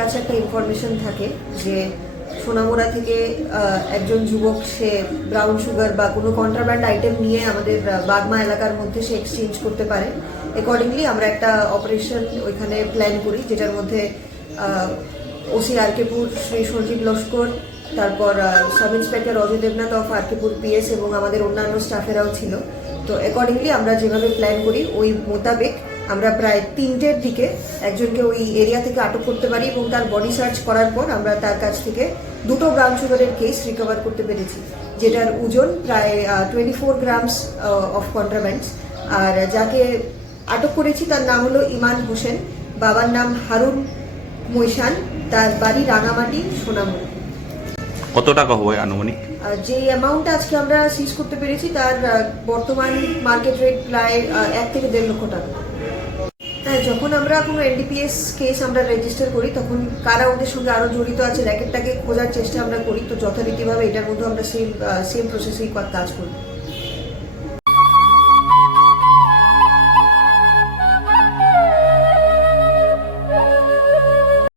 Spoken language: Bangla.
কাছে একটা ইনফরমেশন থাকে যে সোনামুড়া থেকে একজন যুবক সে ব্রাউন সুগার বা কোনো কন্ট্রাব্যান্ড আইটেম নিয়ে আমাদের বাগমা এলাকার মধ্যে সে এক্সচেঞ্জ করতে পারে। অ্যাকর্ডিংলি আমরা একটা অপারেশন ওইখানে প্ল্যান করি, যেটার মধ্যে ওসি আরকেপুর শ্রী সঞ্জীব লস্কর, তারপর sub inspector Ajay Debnath of RK Pur PS এবং আমাদের অন্যান্য স্টাফেরাও ছিল। তো অ্যাকর্ডিংলি আমরা যেভাবে প্ল্যান করি ওই মোতাবেক আমরা প্রায় 3টের দিকে একজনকে ওই এরিয়া থেকে আটক করতে পারি এবং তার বডি সার্চ করার পর আমরা তার কাছ থেকে 2টো ব্রাউন সুগারের কেস রিকভার করতে পেরেছি, যেটার ওজন প্রায় 24 গ্রামস অফ কন্ট্রাব্যান্ডস। আর যাকে আটক করেছি তার নাম হলো ইমান হোসেন, বাবার নাম হারুন মৈশান, তার বাড়ি রাঙামাটি, সোনামুড়া। কত টাকা হবে আনুমানিক? যে অ্যামাউন্ট আজকে আমরা সিজ করতে পেরেছি তার বর্তমান মার্কেট রেট প্রায় 1 থেকে 1.5 লক্ষ টাকা। হ্যাঁ, যখন আমরা কোনো এনডিপিএস কেস আমরা রেজিস্টার করি তখন কারা ওদের সঙ্গে আরো জড়িত আছে র্যাকেটটাকে খোঁজার চেষ্টা আমরা করি। তো যথারীতিভাবে এটার মধ্যে আমরা সেম প্রসেসেই কাজ করি।